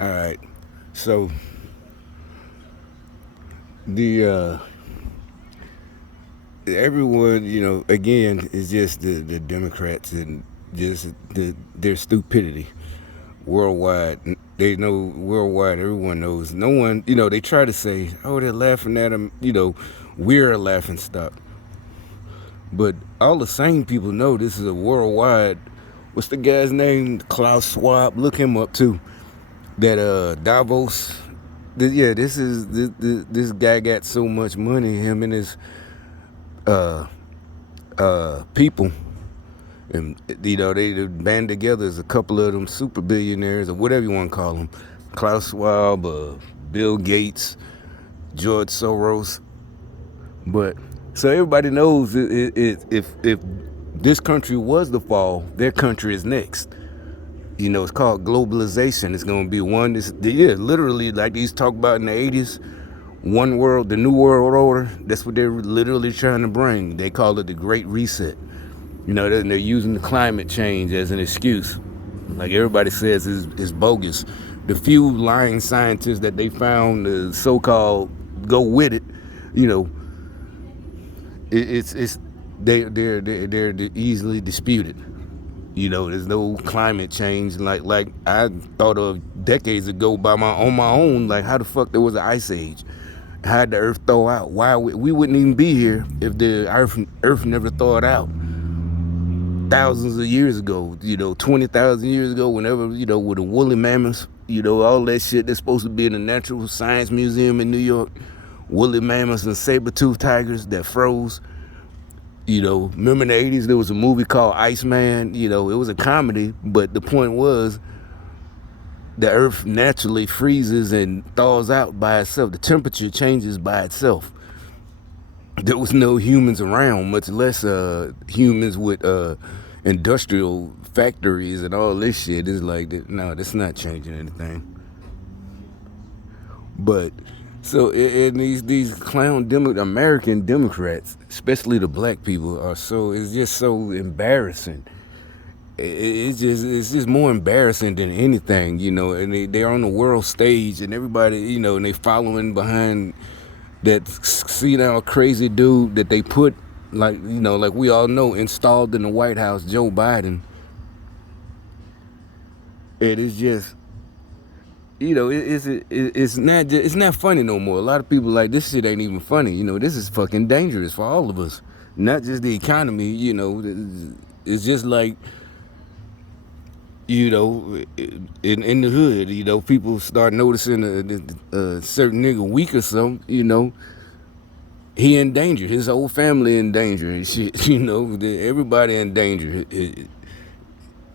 All right. So the everyone, again, is just the Democrats and just their stupidity worldwide. They know worldwide. Everyone knows. No one, they try to say, "Oh, they're laughing at them." We're a laughing stock. But all the sane people know this is a worldwide. What's the guy's name? Klaus Schwab. Look him up too. That Davos. Yeah, this guy got so much money. Him and his uh people, and they band together as a couple of them super billionaires or whatever you want to call them. Klaus Schwab, Bill Gates, George Soros. But so everybody knows if this country was to fall, their country is next. It's called globalization. It's going to be one. Yeah, literally, like these talk about in the 80s, one world, the new world order. That's what they're literally trying to bring. They call it the Great Reset. They're using the climate change as an excuse. Like everybody says, is bogus. The few lying scientists that they found, the so-called go with it, you know, it's they're easily disputed. There's no climate change like I thought of decades ago on my own. Like how the fuck there was an ice age? How'd the Earth thaw out? Why we wouldn't even be here if the Earth never thawed out? Thousands of years ago, 20,000 years ago, whenever, with the woolly mammoths, all that shit that's supposed to be in the Natural Science Museum in New York, woolly mammoths and saber-toothed tigers that froze. Remember in the 80s there was a movie called Iceman. It was a comedy, but the point was the Earth naturally freezes and thaws out by itself. The temperature changes by itself. There was no humans around, much less humans with industrial factories and all this shit. It's like, no, that's not changing anything. But so and these clown American Democrats, especially the black people, it's just so embarrassing. It's just more embarrassing than anything, and they're on the world stage and everybody, and they following behind that senile crazy dude that they put, like we all know, installed in the White House, Joe Biden. It is just, it's not funny no more. A lot of people like this shit ain't even funny. This is fucking dangerous for all of us, not just the economy. It's just like, in the hood, people start noticing a certain nigga weak or something. He in danger. His whole family in danger and shit. Everybody in danger.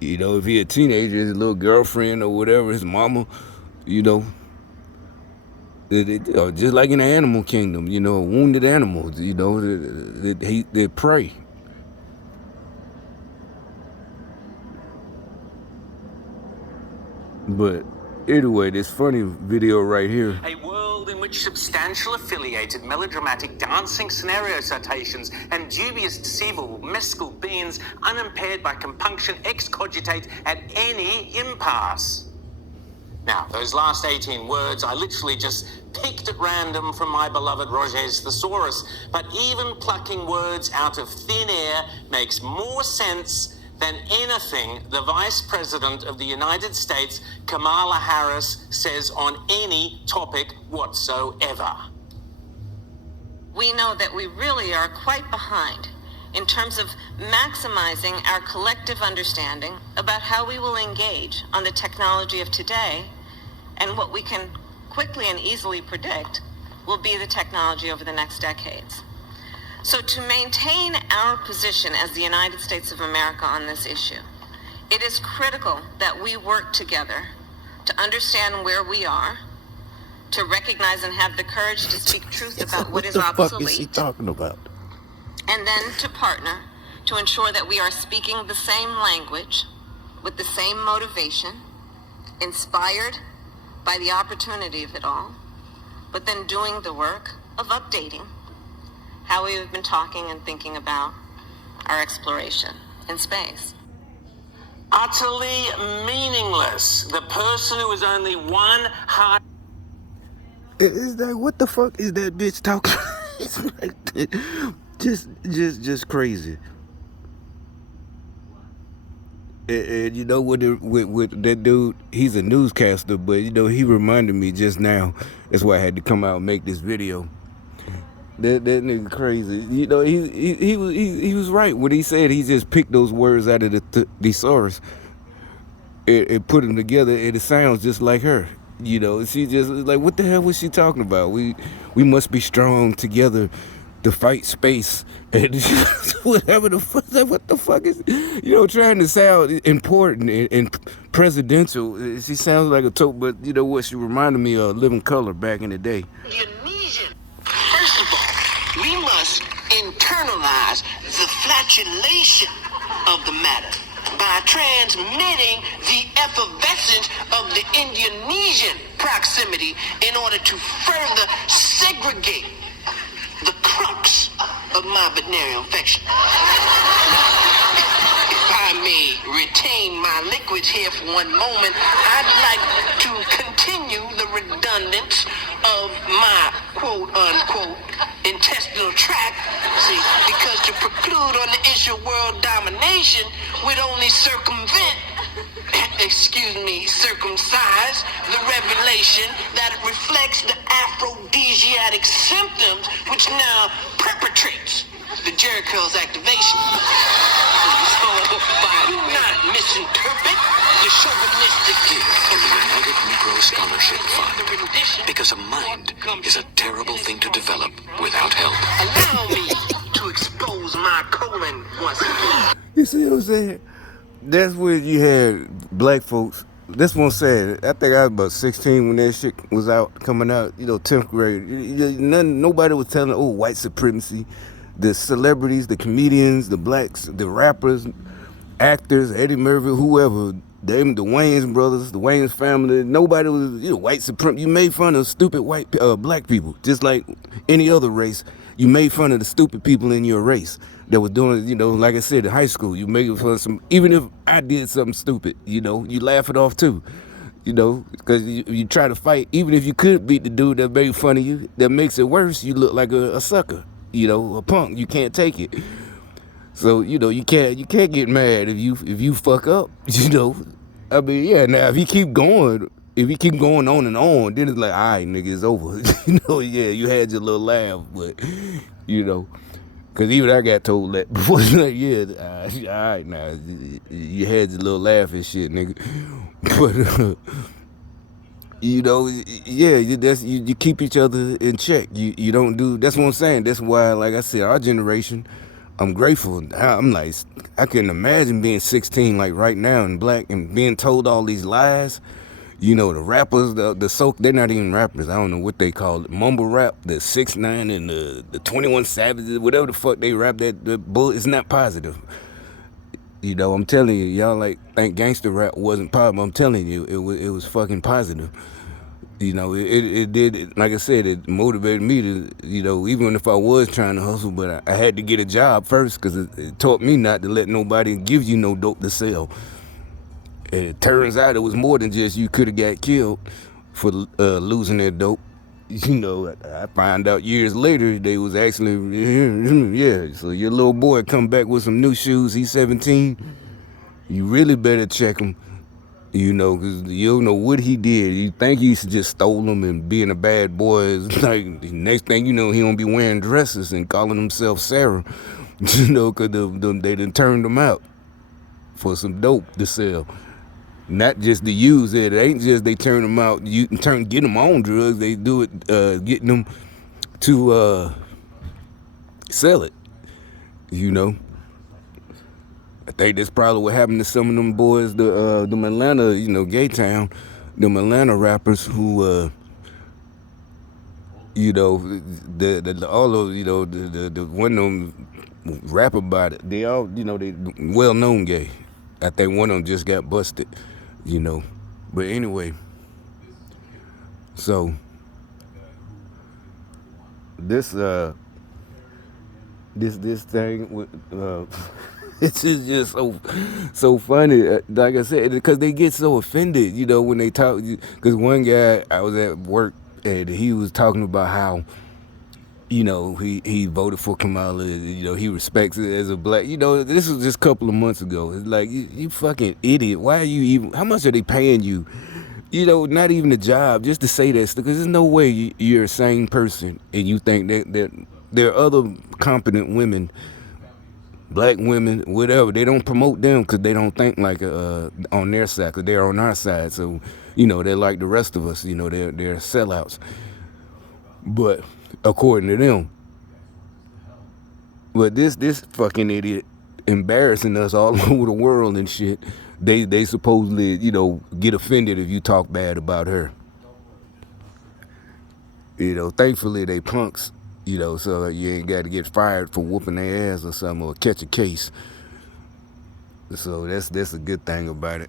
If he a teenager, his little girlfriend or whatever, his mama, you know, just like in the animal kingdom, wounded animals, they prey. But anyway, this funny video right here. A world in which substantial affiliated melodramatic dancing scenario citations and dubious deceival mescal beings unimpaired by compunction excogitate at any impasse. Now, those last 18 words I literally just picked at random from my beloved Roget's Thesaurus, but even plucking words out of thin air makes more sense than anything the Vice President of the United States, Kamala Harris, says on any topic whatsoever. We know that we really are quite behind in terms of maximizing our collective understanding about how we will engage on the technology of today and what we can quickly and easily predict will be the technology over the next decades. So to maintain our position as the United States of America on this issue, it is critical that we work together to understand where we are, to recognize and have the courage to speak truth about what is obsolete. What the fuck is he talking about? And then to partner to ensure that we are speaking the same language with the same motivation, inspired by the opportunity of it all, but then doing the work of updating how we have been talking and thinking about our exploration in space. Utterly meaningless. The person who is only one heart. It's like, what the fuck is that bitch talking? It's like, just crazy. And you know what? With that dude, he's a newscaster, but you know he reminded me just now. That's why I had to come out and make this video. That nigga crazy. You know he was right when he said he just picked those words out of the thesaurus and put them together, and it sounds just like her. You know, she just like, what the hell was she talking about? We must be strong together to fight space and whatever the fuck. What the fuck is, you know, trying to sound important and presidential. She sounds like a tote, but you know what? She reminded me of Living Color back in the day. Indonesian. First of all, we must internalize the flatulation of the matter by transmitting the effervescence of the Indonesian proximity in order to further segregate the crux of my venereal infection. If I may retain my liquids here for one moment, I'd like to continue the redundance of my quote-unquote intestinal tract, see, because to preclude on the issue of world domination would only circumcise the revelation that it reflects the aphrodisiac symptoms which now perpetrates the Jericho's activation. So, do not misinterpret the chauvinistic United Negro Scholarship Fund. Because a mind is a terrible thing to develop without help. Allow me to expose my colon once again. You see what I'm saying? That's when you had black folks. That's what I'm saying. I think I was about 16 when that shit was coming out. You know, 10th grade. Nobody was telling, oh, white supremacy. The celebrities, the comedians, the blacks, the rappers, actors, Eddie Murphy, whoever, the Wayans brothers, the Wayans family. Nobody was, you know, white supremacy. You made fun of stupid black people, just like any other race. You made fun of the stupid people in your race that was doing, you know, like I said, in high school, you make fun of some, even if I did something stupid, you know, you laugh it off too, you know, because you try to fight, even if you could beat the dude that made fun of you, that makes it worse, you look like a sucker, you know, a punk, you can't take it. So, you know, you can't get mad if you fuck up, you know. I mean, yeah, now if you keep going on and on, then it's like, all right, nigga, it's over. You know, yeah, you had your little laugh, but, you know, because even I got told that before. Like, yeah, all right, now, you had your little laugh and shit, nigga. But, you know, yeah, you keep each other in check. You don't do, that's what I'm saying. That's why, like I said, our generation, I'm grateful. I'm like, I couldn't imagine being 16 like right now and black and being told all these lies. You know, the rappers, they're not even rappers. I don't know what they call it. Mumble rap, the 6ix9ine and the 21 Savages, whatever the fuck they rap, that bull, it's not positive. You know, I'm telling you, y'all like think gangster rap wasn't positive. I'm telling you, it was fucking positive. You know, it did, like I said, it motivated me to, you know, even if I was trying to hustle, but I had to get a job first because it taught me not to let nobody give you no dope to sell. And it turns out it was more than just you could have got killed for losing that dope. You know, I find out years later they was actually, yeah, so your little boy come back with some new shoes, he's 17, you really better check him. You know, because you don't know what he did. You think he just stole them and being a bad boy is like, the next thing you know, he don't be wearing dresses and calling himself Sarah. You know, because they done turned him out for some dope to sell. Not just to use it. It ain't just they turn them out. You can get them on drugs. They do it, getting them to sell it. You know. I think that's probably what happened to some of them boys, the Atlanta, you know, Gay Town, them Atlanta rappers who, you know, all of, you know, the one of them rap about it. They all, you know, they well known gay. I think one of them just got busted, you know. But anyway, so this thing with It's just so funny. Like I said, because they get so offended, when they talk. Because one guy, I was at work and he was talking about how he voted for Kamala. He respects it as a black. This was just a couple of months ago. It's like you fucking idiot. Why are you even? How much are they paying you? Not even a job, just to say this, because there's no way you're a sane person and you think that there are other competent women, black women, whatever. They don't promote them because they don't think like on their side, because they're on our side. So, they're like the rest of us. They're sellouts. But according to them, but this fucking idiot embarrassing us all over the world and shit. They supposedly get offended if you talk bad about her. Thankfully they punks. So you ain't got to get fired for whooping their ass or something or catch a case. So that's a good thing about it.